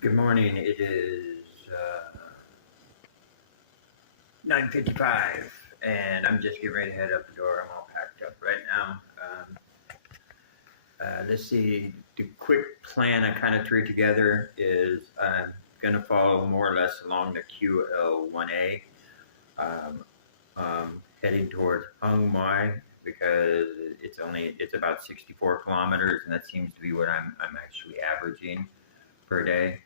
Good morning. It is 9:55, and I'm just getting ready to head out the door. I'm all packed up right now. Let's see. The quick plan I kind of threw together is I'm going to follow more or less along the QL1A, um, heading towards Hung Mai because it's about 64 kilometers, and that seems to be what I'm actually averaging per day.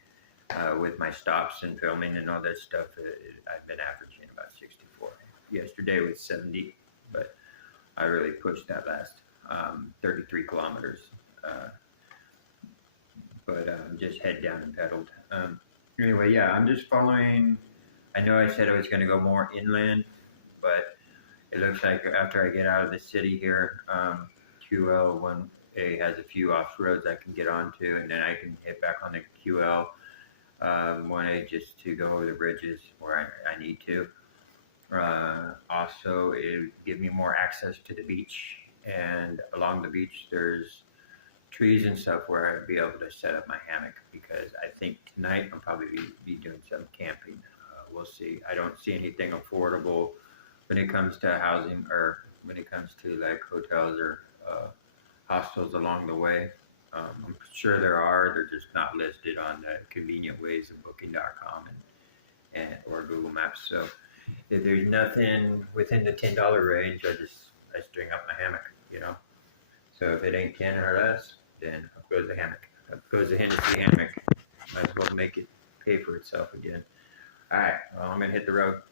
With my stops and filming and all that stuff, I've been averaging about 64. Yesterday was 70, but I really pushed that last 33 kilometers. But just head down and pedaled. Anyway, yeah, I'm just following. I know I said I was going to go more inland, but it looks like after I get out of the city here, QL1A has a few off roads I can get onto, and then I can hit back on the QL 1A just to go over the bridges where I need to. Also, it would give me more access to the beach, and along the beach there's trees and stuff where I'd be able to set up my hammock, because I think tonight I'll probably be doing some camping. We'll see. I don't see anything affordable when it comes to housing, or when it comes to like hotels or hostels along the way. I'm sure there are. They're just not listed on the convenient ways of booking.com and or Google Maps. So if there's nothing within the $10 range, I string up my hammock, you know. So if it ain't 10 or less, then up goes the hammock. Up goes the Hennessy hammock. Might as well make it pay for itself again. All right, well, I'm gonna hit the road.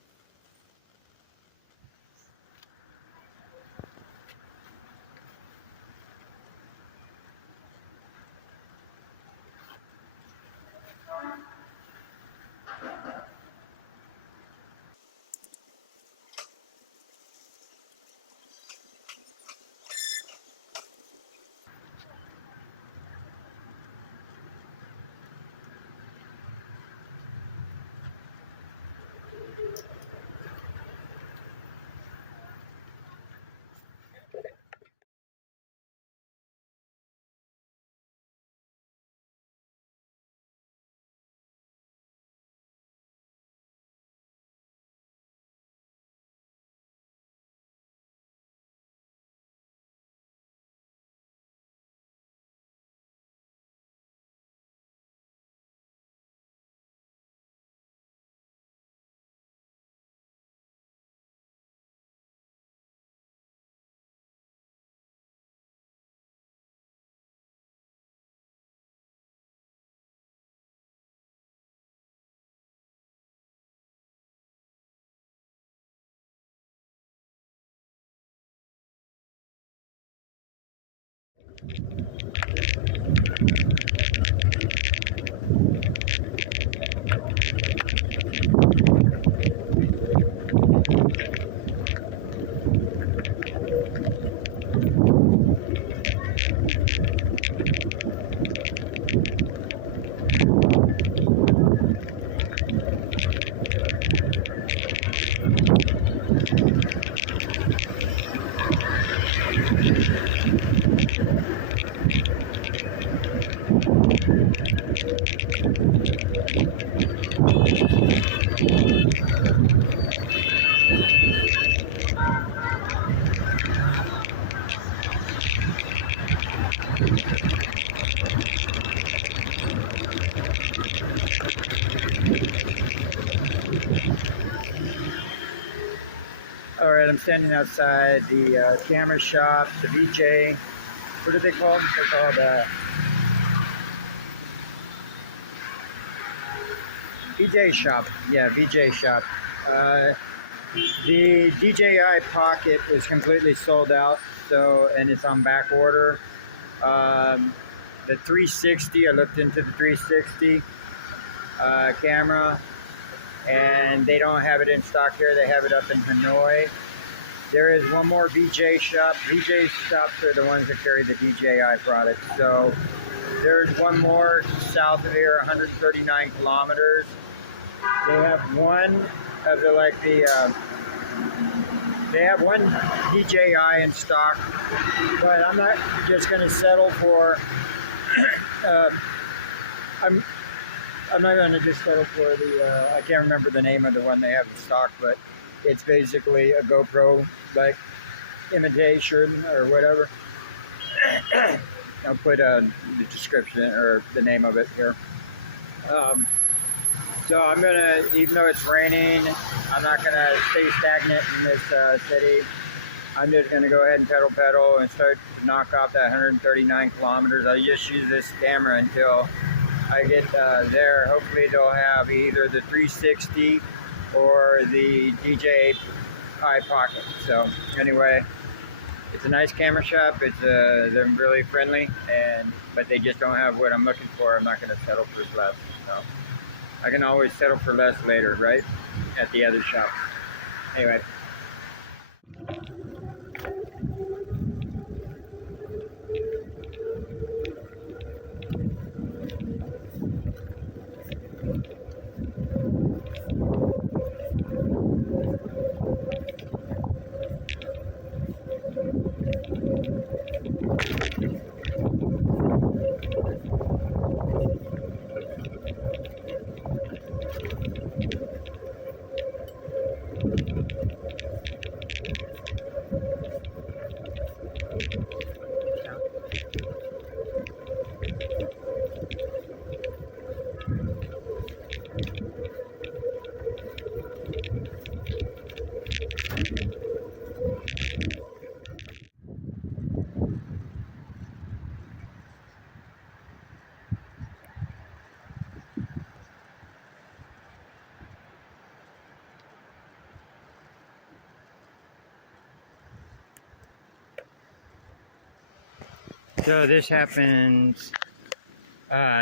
All right, I'm standing outside the camera shop, the VJ. What do they call them? They're called VJ shop. Yeah, VJ shop. The DJI Pocket is completely sold out, so, and it's on back order. The 360, I looked into the 360 camera, and they don't have it in stock here. They have it up in Hanoi. There is one more VJ shop. VJ shops are the ones that carry the DJI products. So there's one more south of here, 139 kilometers. They have one of they have one DJI in stock, but I'm not just going to settle for. I'm not going to just settle for the, I can't remember the name of the one they have in stock, but it's basically a GoPro like imitation or whatever. I'll put the description or the name of it here. So I'm gonna, even though it's raining, I'm not gonna stay stagnant in this city. I'm just gonna go ahead and pedal and start to knock off that 139 kilometers. I just use this camera until I get there. Hopefully they'll have either the 360 or the DJI Pocket. So anyway, it's a nice camera shop. They're really friendly, but they just don't have what I'm looking for. I'm not gonna settle for less. So I can always settle for less later, right? At the other shop. Anyway. So this happens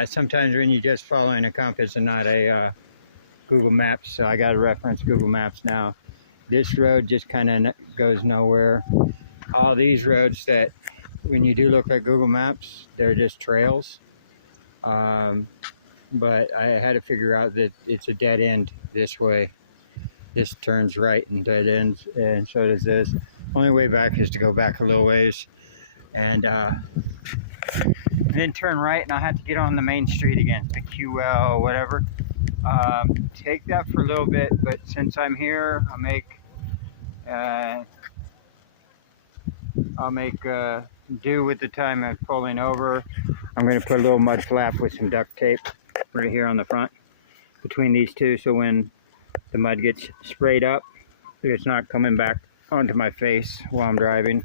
sometimes when you're just following a compass and not a Google Maps. So I got to reference Google Maps now. This road just kind of goes nowhere. All these roads that, when you do look at Google Maps, they're just trails. But I had to figure out that it's a dead end this way. This turns right and dead ends, and so does this. Only way back is to go back a little ways. And then turn right, and I have to get on the main street again, the QL, whatever. Take that for a little bit, but since I'm here, I'll make do with the time of pulling over. I'm going to put a little mud flap with some duct tape right here on the front between these two, so when the mud gets sprayed up, it's not coming back onto my face while I'm driving.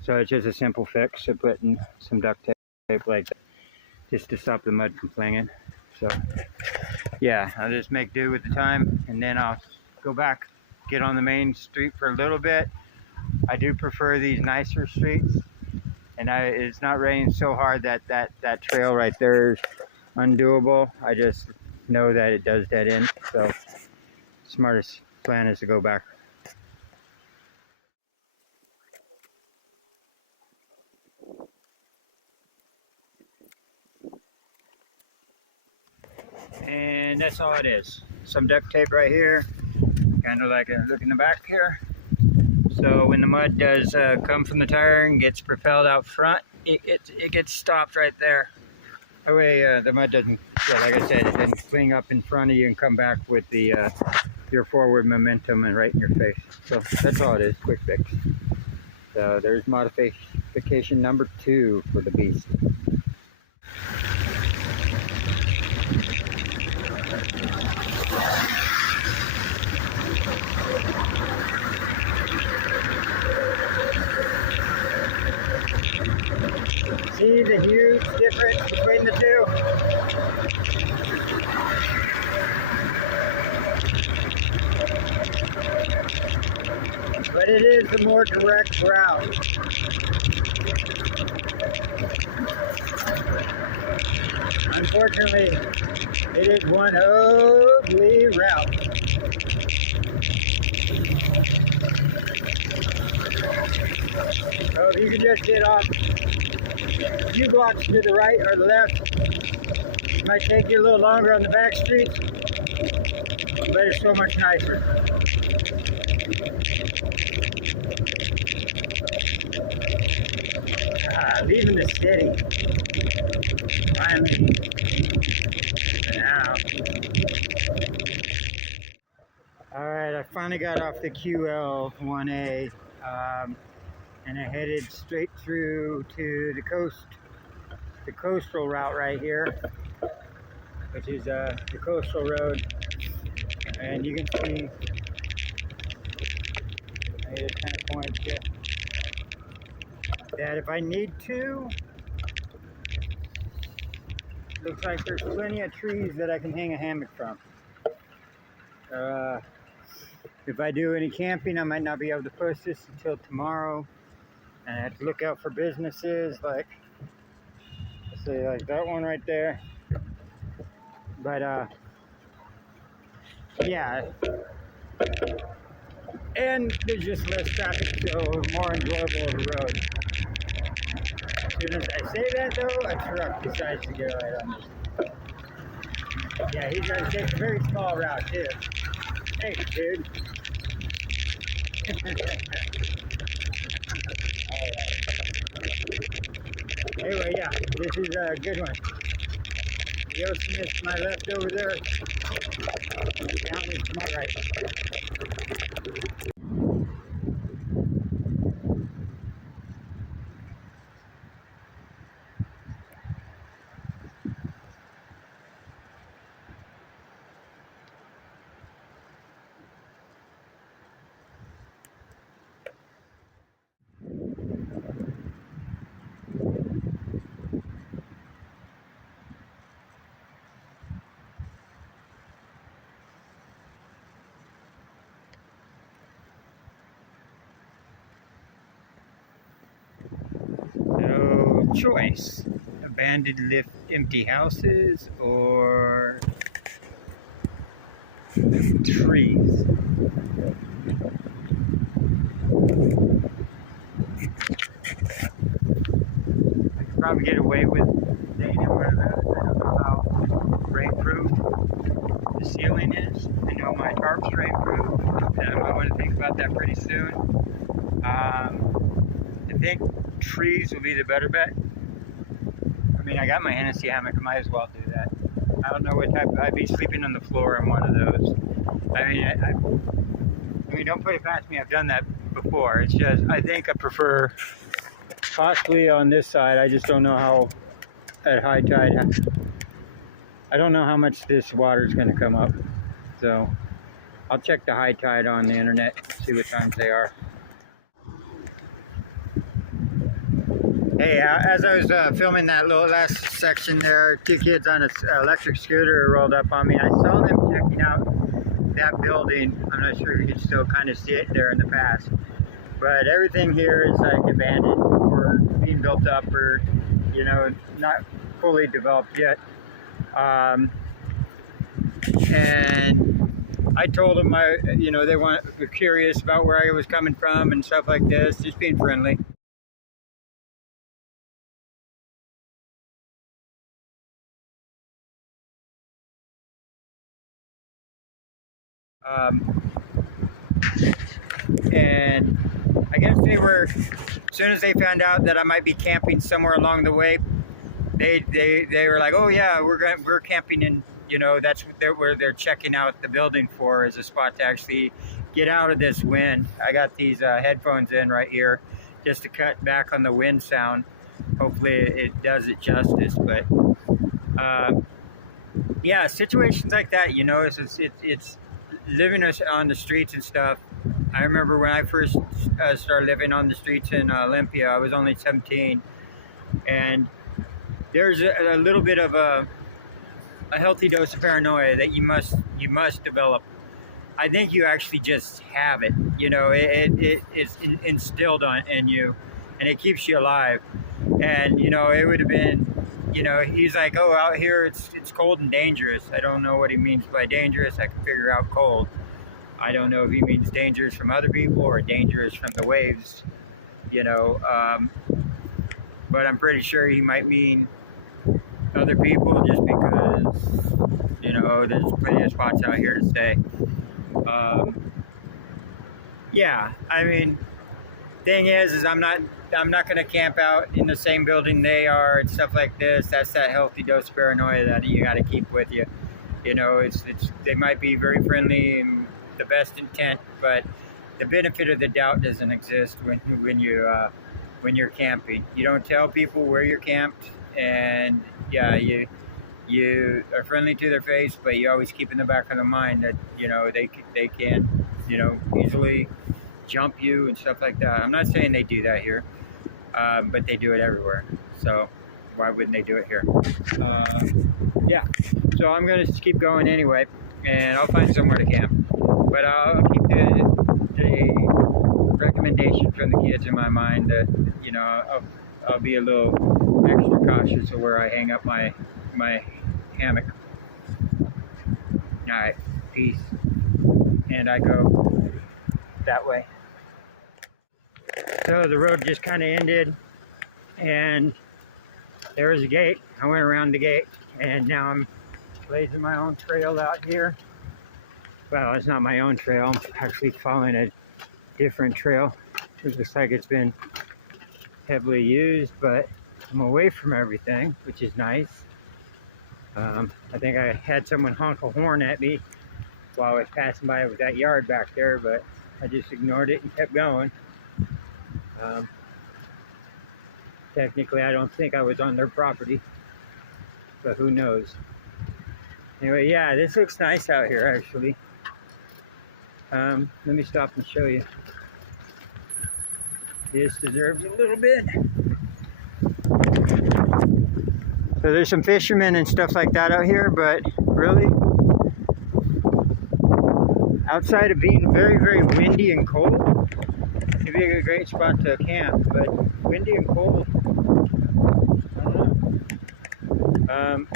So it's just a simple fix of putting some duct tape like that, just to stop the mud from clinging. So yeah, I'll just make do with the time, and then I'll go back, get on the main street for a little bit. I do prefer these nicer streets, and it's not raining so hard that trail right there is undoable. I just know that it does dead end, so smartest plan is to go back. And that's all it is. Some duct tape right here, kind of like a look in the back here. So when the mud does come from the tire and gets propelled out front, it gets stopped right there. That way the mud doesn't, like I said, it doesn't cling up in front of you and come back with the your forward momentum and right in your face. So that's all it is, quick fix. So there's modification number 2 for the beast. See the huge difference between the two? But it is the more direct route. Unfortunately, it is one ugly route. So if you can just get off a few blocks to the right or the left, it might take you a little longer on the back streets, but it's so much nicer. Leaving the city. Finally. Now. finally got off the QL1A, and I headed straight through to the coastal route right here, which is the coastal road. And you can see, I just kind of point to that if I need to, looks like there's plenty of trees that I can hang a hammock from. If I do any camping, I might not be able to post this until tomorrow. And I have to look out for businesses like, let's say, like that one right there. But yeah, and there's just less traffic, so more enjoyable of a road. As soon as I say that, though, a truck decides to get right on this. Yeah, he's going to take a very small route too. Thanks, dude. Anyway, yeah, this is a good one. The ocean is to my left over there. The mountain is to my right. So, choice. Abandoned empty houses or trees. I could probably get away with staying in one of those. I don't know how rainproof the ceiling is. I know my tarp's rainproof, and I want to think about that pretty soon. I think trees will be the better bet. I mean, I got my Hennessy hammock, I might as well do that. I don't know what type, I'd be sleeping on the floor in one of those. I mean, don't put it past me, I've done that before. It's just, I think I prefer possibly on this side. I just don't know how at high tide, I don't know how much this water is going to come up. So I'll check the high tide on the internet, see what times they are. Hey, as I was filming that little last section there, two kids on an electric scooter rolled up on me. I saw them checking out that building. I'm not sure if you can still kind of see it there in the past. But everything here is like abandoned or being built up or, you know, not fully developed yet. And I told them, they were curious about where I was coming from and stuff like this, just being friendly. And I guess they were, as soon as they found out that I might be camping somewhere along the way, they were like, oh yeah, we're camping in, that's where they're checking out the building for, is a spot to actually get out of this wind. I got these headphones in right here just to cut back on the wind sound. Hopefully it does it justice, but yeah, situations like that, it's living on the streets and stuff. I remember when I first started living on the streets in Olympia, I was only 17, and there's a little bit of a healthy dose of paranoia that you must develop. I think you actually just have it. It's instilled in you, and it keeps you alive. And it would have been, he's like, oh, out here it's cold and dangerous. I don't know what he means by dangerous. I can figure out cold. I don't know if he means dangerous from other people or dangerous from the waves, but I'm pretty sure he might mean other people, just because, there's plenty of spots out here to stay. Yeah, I mean, thing is I'm not going to camp out in the same building they are and stuff like this. That's that healthy dose of paranoia that you got to keep with you. They might be very friendly and the best intent, but the benefit of the doubt doesn't exist when you're camping. You don't tell people where you're camped, and yeah, you are friendly to their face, but you always keep in the back of the mind that they can easily jump you and stuff like that. I'm not saying they do that here, but they do it everywhere. So why wouldn't they do it here? Yeah. So I'm gonna just keep going anyway, and I'll find somewhere to camp. But I'll keep the recommendation from the kids in my mind that I'll be a little extra cautious of where I hang up my hammock. All right, peace. And I go that way. So the road just kind of ended, and there was a gate. I went around the gate, and now I'm blazing my own trail out here. Well, it's not my own trail. I'm actually following a different trail. It looks like it's been heavily used, but I'm away from everything, which is nice. I think I had someone honk a horn at me while I was passing by with that yard back there, but I just ignored it and kept going. Technically, I don't think I was on their property, but who knows. Anyway, yeah, this looks nice out here, actually. Let me stop and show you. This deserves a little bit. So there's some fishermen and stuff like that out here, but really, outside of being very, very windy and cold, it'd be a great spot to camp, but windy and cold, I don't know.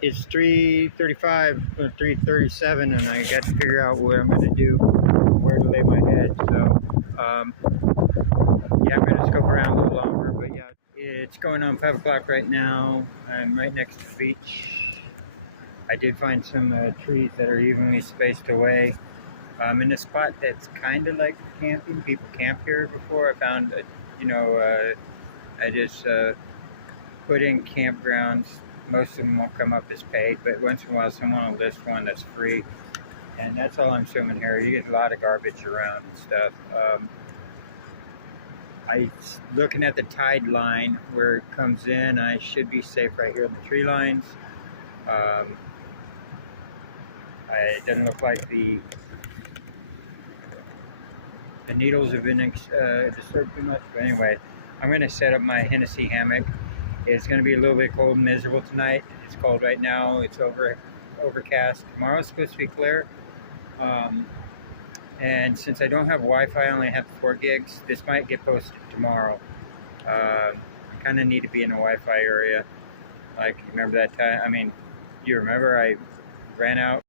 It's 3:35 or 3:37, and I got to figure out what I'm going to do, where to lay my head. So, yeah, I'm going to scope around a little longer, but yeah, it's going on 5 o'clock right now. I'm right next to the beach. I did find some trees that are evenly spaced away. In a spot that's kind of like camping. People camp here before. I found, I just put in campgrounds. Most of them won't come up as paid, but once in a while someone will list one that's free. And that's all I'm showing here. You get a lot of garbage around and stuff. Looking at the tide line where it comes in, I should be safe right here on the tree lines. It doesn't look like the needles have been disturbed too much, but anyway, I'm going to set up my Hennessy hammock. It's going to be a little bit cold and miserable tonight. It's cold right now. It's overcast. Tomorrow's supposed to be clear. And since I don't have Wi-Fi, I only have 4 gigs. This might get posted tomorrow. I kind of need to be in a Wi-Fi area. Like, remember that time? I mean, you remember I ran out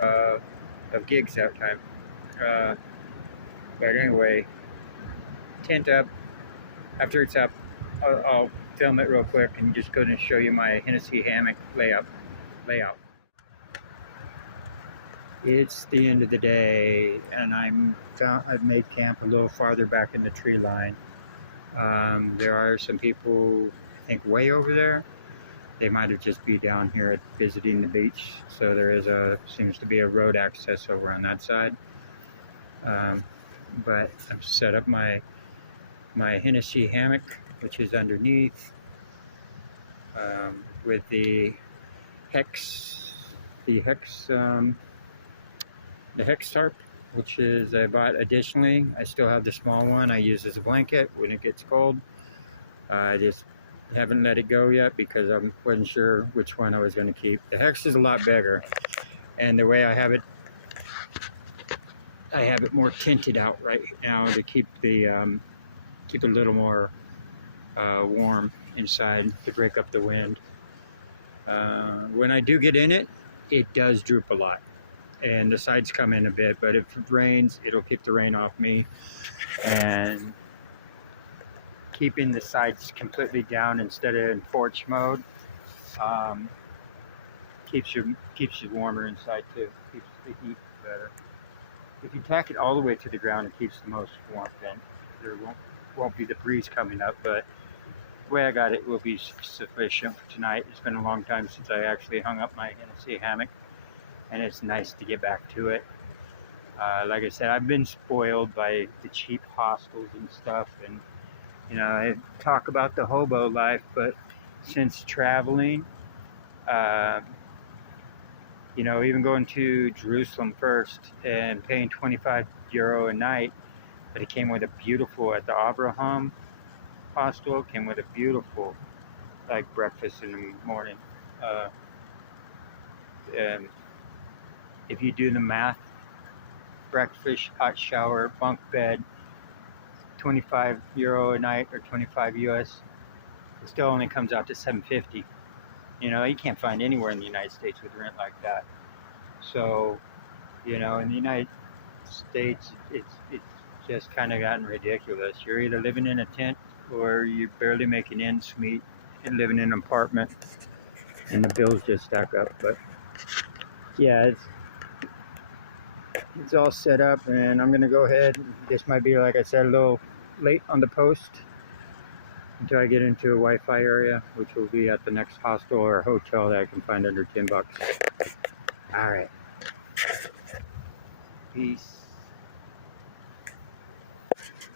of gigs that time. But anyway, tent up. After it's up, I'll film it real quick and just go and show you my Hennessy hammock layout. It's the end of the day, and I've made camp a little farther back in the tree line. There are some people, I think, way over there. They might have just be down here visiting the beach. So there seems to be a road access over on that side. But I've set up my Hennessy hammock, which is underneath, with the hex tarp, which is I bought additionally. I still have the small one I use as a blanket when it gets cold. I just haven't let it go yet because I wasn't sure which one I was going to keep. The hex is a lot bigger, and the way I have it more tinted out right now to keep a little more warm inside to break up the wind. When I do get in it, it does droop a lot, and the sides come in a bit, but if it rains, it'll keep the rain off me, and keeping the sides completely down instead of in porch mode keeps you warmer inside too, keeps the heat better. If you tack it all the way to the ground, it keeps the most warmth in. There won't be the breeze coming up, but the way I got it will be sufficient for tonight. It's been a long time since I actually hung up my Hennessy hammock. and it's nice to get back to it. Like I said, I've been spoiled by the cheap hostels and stuff, and I talk about the hobo life, but since traveling, uh, even going to Jerusalem first and paying 25 euro a night, but it came with a beautiful, at the Abraham hostel, came with a beautiful, like, breakfast in the morning. Uh, and if you do the math, breakfast, hot shower, bunk bed, 25 euro a night or 25 US, it still only comes out to 750. You can't find anywhere in the United States with rent like that. So, in the United States, it's just kind of gotten ridiculous. You're either living in a tent or you're barely making ends meet and living in an apartment, and the bills just stack up. But yeah, it's all set up, and I'm gonna go ahead. This might be, like I said, a little late on the post until I get into a Wi-Fi area, which will be at the next hostel or hotel that I can find under $10. All right, peace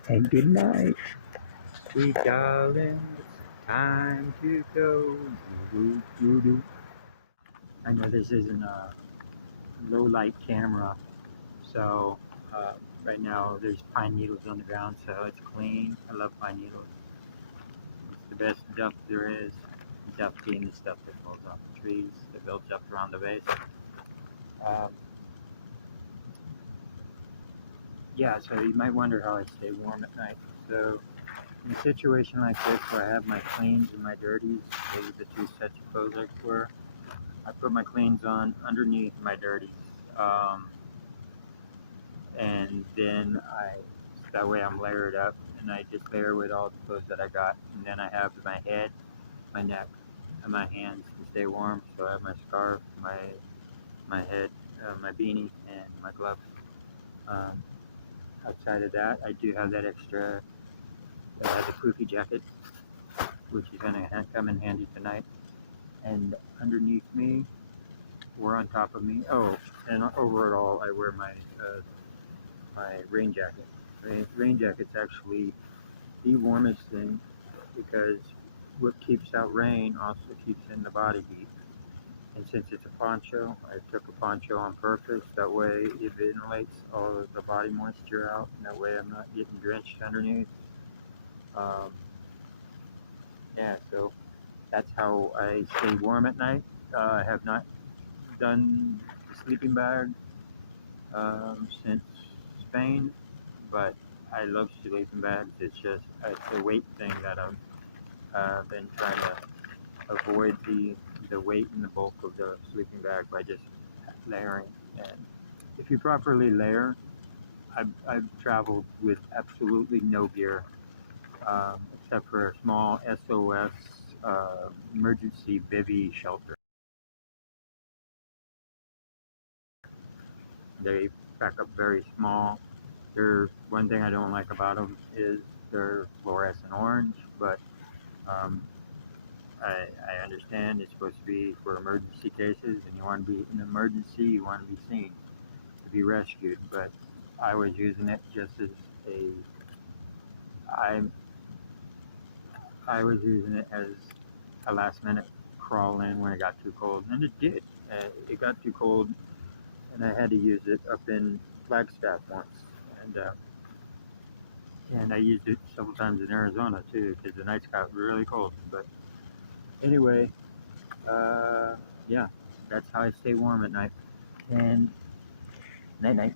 and good night, sweet darling. It's time to go. I know this isn't a low light camera, so right now there's pine needles on the ground, so it's clean. I love pine needles. It's the best duff there is. Duff being the stuff that falls off the trees that builds up around the base. Um, yeah, so you might wonder how I stay warm at night. So in a situation like this where I have my cleans and my dirties, those are the two sets of clothes I wear. I put my cleans on underneath my dirties, and then that way I'm layered up, and I just layer with all the clothes that I got, and then I have my head, my neck, and my hands to stay warm. So I have my scarf, my head, my beanie, and my gloves. Um, Outside of that, I do have that extra. I have the poofy jacket, which is going to come in handy tonight. And underneath me, or on top of me, and overall, I wear my rain jacket. Rain jacket's actually the warmest thing because what keeps out rain also keeps in the body heat. And since it's a poncho, I took a poncho on purpose. That way it ventilates all of the body moisture out, and that way I'm not getting drenched underneath. Yeah, so that's how I stay warm at night. I have not done the sleeping bag since Spain, but I love sleeping bags. It's just the weight thing that I've been trying to avoid the weight and the bulk of the sleeping bag by just layering. And if you properly layer, I've traveled with absolutely no gear except for a small SOS emergency bivy shelter. They pack up very small. One thing I don't like about them is they're fluorescent orange, but um, I understand it's supposed to be for emergency cases, and you want to be in an emergency, you want to be seen to be rescued. But I was using it just as I I was using it as a last minute crawl in when it got too cold, and it did. It got too cold, and I had to use it up in Flagstaff once, and I used it several times in Arizona too, because the nights got really cold. But anyway, yeah, that's how I stay warm at night. And night night.